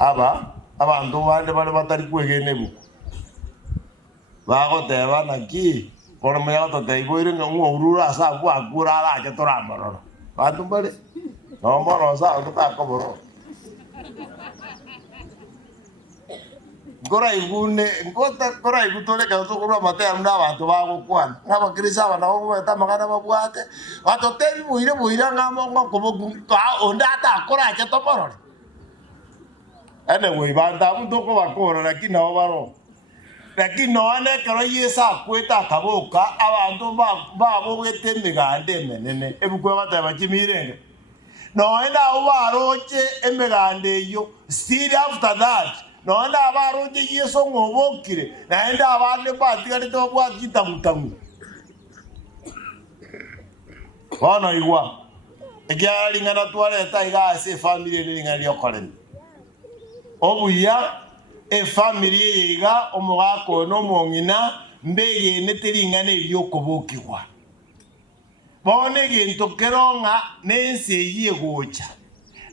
abantu bande bale batari kwegene bu bagoteba naki kono me yato teiboire ngo urura asa ku akura ala ke toramoro bantu bale no moro sa utakoboro Gora igune ngota gora igutole ka to kurwa mate amna abantu bagukwana n'abakirisa abana bo beta magana babwate batotebi buire ngamo ngo onda atakora ke toporore anyway banda mutoko bakora lakini nabo baro lakini no ane karo yesa kweta kaboka abantu babo betemigande menene ebukwe bataba kimirenge no enda ubaroche emigande yo still after that no enda abaroche yeso ngobokire na enda abande batigane to bwa kitamutamu bana iwa egali ngana twale taiga ase family ni ngali yokoreni obuya e family yiga omugako no mongina mbege neteringane byokobokirwa bone gintu keronga nense yigocha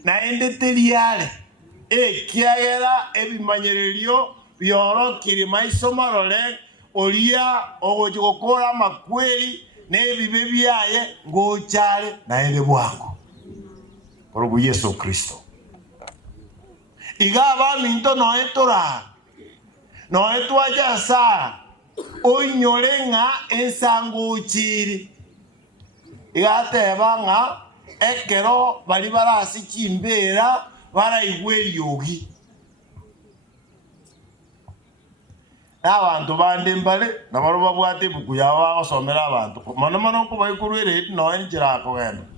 na ende teriale kiagera ebimanyererio byoro kirimaiso marole olia ogokora makweli nebibe byaye ngochale na ende bwako orobu Yesu Kristo igaba minto no etora no etwaja sa oinyorenga ensango chiri igateba nga ekero bali barasi kimbera bara igweryogi abantu bande mbale nabaro babwate buku yawa osomera abantu mano ko bayikurwere no enjira ko genda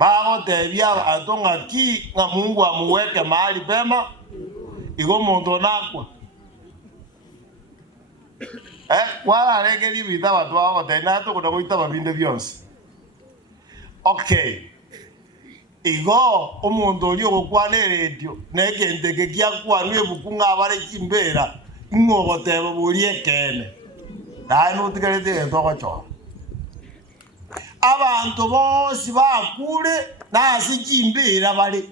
bago tebia atonga ki nga Mungu amuweke mahali pema igo muntu nakwa wala regeli bita watu wako tena to kuna kuita babinde byonse okay igo umuntu oli okwane radio negende gekia kwanwe bukunga abare kimbera ingogoteba bulie kene dano tigarete ndoko cho abantu bose bakure nasi kimbera bale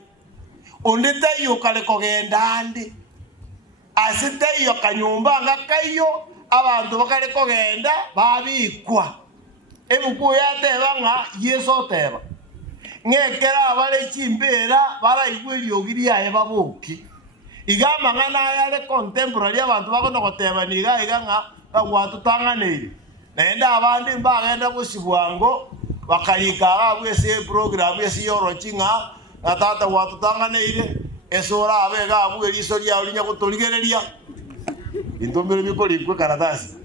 ondete yo kale kogenda ndi asite yo kanyumba ngakayo abantu bakale kogenda babikwa ebuku yateba nga Yesu teba ngekera abale kimbera bara igweryogi yaye babuki igamba ngana yale contemporary abantu bakono koteba niga iganga watu tanganire nenda abandi mbagenda kusibwango bakalika abwese program yesi yoro chinga atata watu tanganire esora abega abwe liso lya olinya kutoligereria intombere bikoli kwe karatasi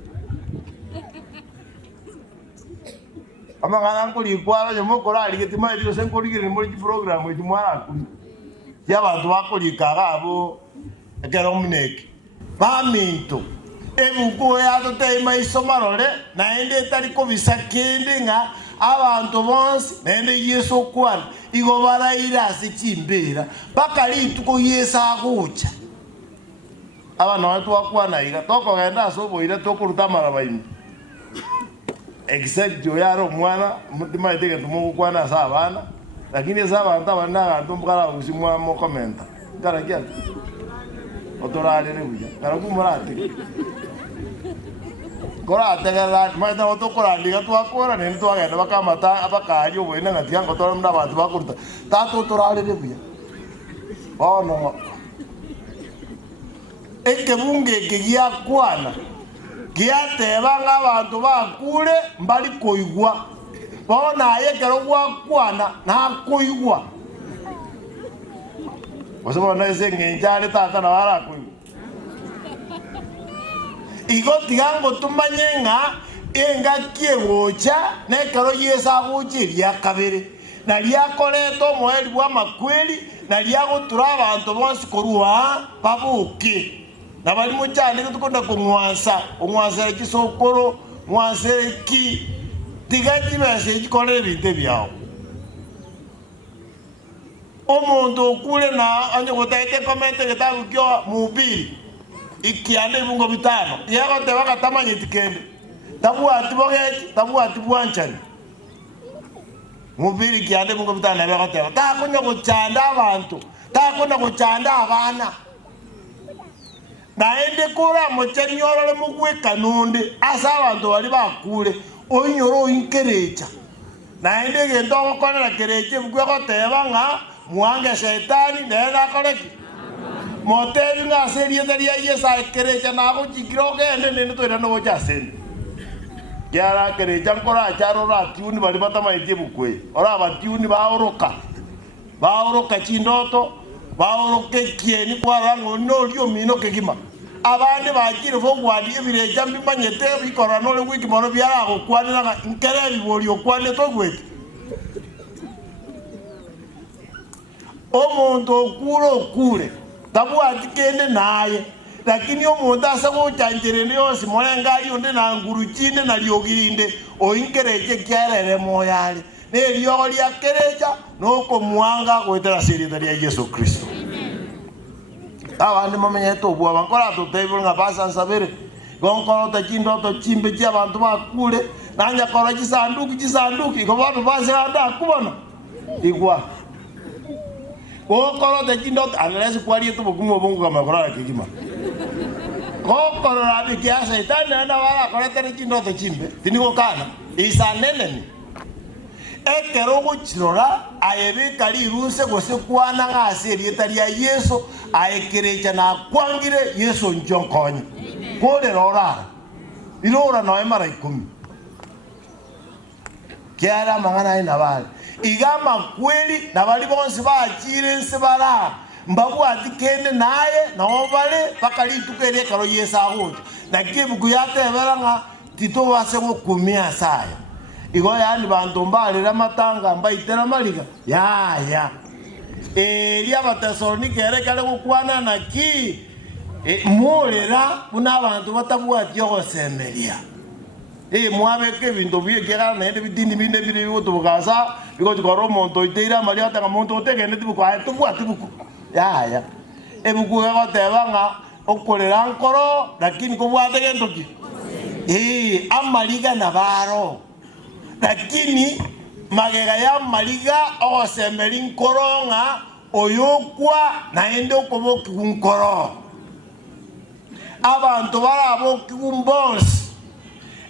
amangana nkoli kwara nyo mukora ali ketima iri senkoligere muri program etimwara ku y'abantu bakolika abo ekero muneke baminto ebuko yato tema isomarore na ende tari ko bisakende nga abantu bonse nende Yesu kwana igo baraira sikimbera bakali tuko Yesa agucha abana watu wakwana iga toko genda soboire tokuruta marabaini except yo yaro mwana mutima iteke tumukwana sabana lakini sabana tabana ntumbukara usimwa mo komenta karakia otorale rebuya karakumurate kora tegala maita otokora liga twakora ne twagenda bakamata abakaje obwena ngatianga tora munda abantu bakurta tato torale rebuya ono eke bunge kigia kwana giateba nga abantu bakure mbali koigwa bona yekero gwakwana na koigwa wasabona eze ngenjale tata na wala koigwa igo tigango tumanyenga enga kiewocha nekero Yesa aguchiria kabere na liakoleto moeli bwa makweli na liagotura abantu bonse korwa babuke na bali mujane tukonda kumwansa omwansere kisokoro mwansere ki tigati base gikolere binte byao omuntu okule na anje gotaite komente getabu kyo mubiri ikiande bungo bitano yako te bakatamanye tikende tabu atibogechi tabu atibwanchani mubiri kiande bungo bitano yako te ta kunyo gochanda abantu takona kuchanda abana naende kora mocheni orole mugweka nonde asa abantu bali bakule onyoro inkerecha naende gendo gokorera kereche bugwe goteba nga mwange shetani nenda koreki motebi nga serie daria yesa kerecha na gochikiro gende nende toira no gochasende yara kerecha nkora charo ratiuni bali batamaite bukwe ora batiuni baoroka chindoto baoroke kieni kwarango no lio mino kegima abandi bakire fo gwadi ebireja mbimanyete bikora no le wiki mono byara go kwanira nkere bibolio kwane to gwete omuntu okure tabu atikende naye lakini omuntu asa gochanjirende yose morengali onde na nguru chine na liogirinde oinkereje kyarere moyale neliogo lia kereja noko mwanga gwetera sirida lia Yesu Kristo. Abandi mamenyeto obwa bankora tutebul nga basa nsabere gonkoro tachindo to chimbe chia abantu bakule nanya kora chisanduku ko bantu basanda kubona igwa gokoro tachindo anelezi kwali to bokumo bongo kama kora kigima gokoro rabi kia shetani na wala kora tachindo to chimbe tiniko kana isanene ekero gochirora ayebe kali irunse gose kwana ngase tari ya Yesu aekerecha na kwangire Yesu njonkonye kore rora irora no emara 10 kiara mangana ina bale igama kweli na bali bonse bachire nsebara mbabu atikende naye na obale pakali tukere karo Yesu agoje na kibuku yatebera nga tito wase gokumia saya igo yani bantu mbalira matanga mbaitera maliga ya elia Batesalonike erekale gukwana na ki mulira kuna abantu batabwatyo gosemeria mwabeke bintu byekera nende bitindi binde bire botubugasa biko tukoro monto iteira maria tanga monto tegene tibukwa tubwatibuku ya ebuku goteba nga okolera nkoro lakini kubwate gentoki amaliga na baro lakini magega ya maliga osemeri nkoronga oyokwa naende okoboki kunkoro abantu barabo kumbos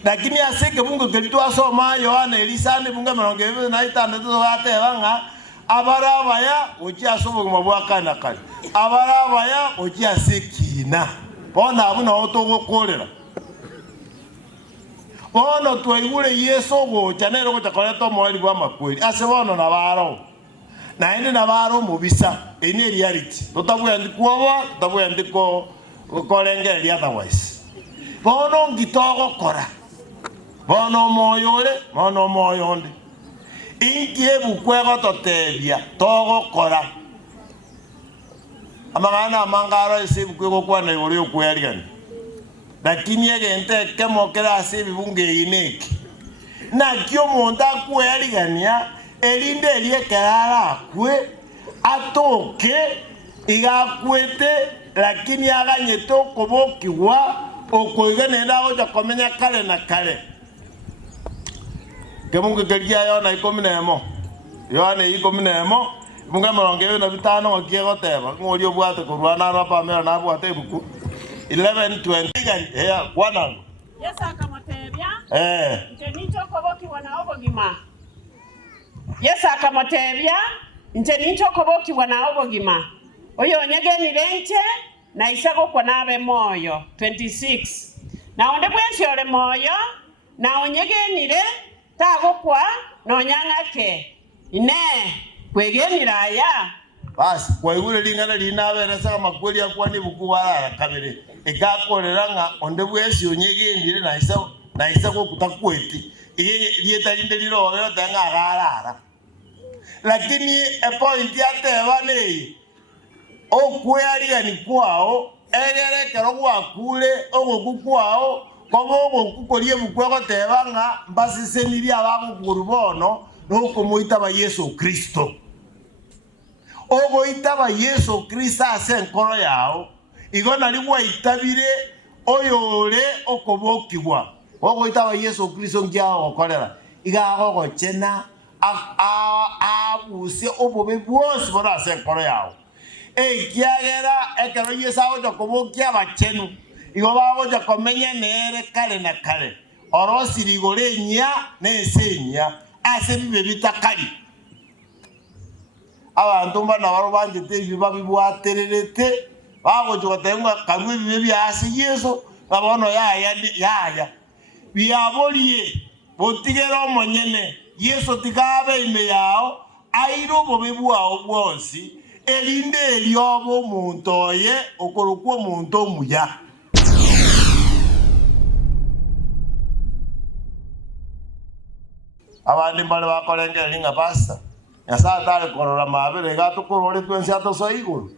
lakini aseke bungo kelito asoma Yohana Elisane bunga 26 batebanga abarabaya ochi asobo mabwakana kali abarabaya ochi asekina bona abuna otogokorera bono twaigure Yesu gocha nero gocha koreto mwali bwa makweli ase bono na baro naende na baro mubisa ene reality totabuya ndikuwa totabuya ndiko kolengeria otherwise bono ngitogo kora bono moyonde inkie bukwego totebia togo kora amagana mangaro ese bukwego kwana ibori okwerigan lakini egente kemokera ase bibunge ineki na kyo monta kwerigania elinde eliekerara kwe atoke igakwete lakini aganyete okobokiwa okoigenenda gocha komenya kale na kale kemunge keria Yohana 11 Yohana 11 bunga 25 okiegoteba ng'ori obwate korwana rapamera na bwate ibuku 11:20 kwanangu Yesu akamotebya nche nicho koboki wana obogima Yesu akamotebya nche nicho koboki wana obogima oyo nyegenire nche na isego kwa nabe moyo 26 na onde bwensi ole moyo na onyegenire tagokwa nonyang'ake ine kwegenira aya basi kwa igure lingana linabere saka makweli akwani bukuwara kabere ekakorera nga onde bwesi onyegendire na isego kutakweti lieta linde lirobero tanga agarara lakini a point yateba nei okweriani kwao egerekero gwakure ogokukwao kobo ogokukorie bukwego teba nga mbasiseniria abagukuru bono nokomoita ba Yesu Kristo ogoita ba Yesu Kristo ase nkoro yao igona ligwa itabire oyore okobokigwa ogoita ba Yesu Kristo ngiao okorera igago gochena abuse obobe bwose bora ase nkoro yao kiagera ekero Yesu agocha kobokia abachenu igo bagocha komenya nere kare na kare orosiri igore nya nesenya ase bibe bitakari abantu mbana baro banjete biba bibwatererete bagocha gotenga kamwe bibe byase Yesu babono yaya biaborie botigero monyene Yesu tikabe ime yao airo bobebwao bwonsi elinde eliobo muntu oye okorokwa muntu omuya abandi mbale bakorengera linga pasta yasa tale korora mabere gato korore twensi atoso iguru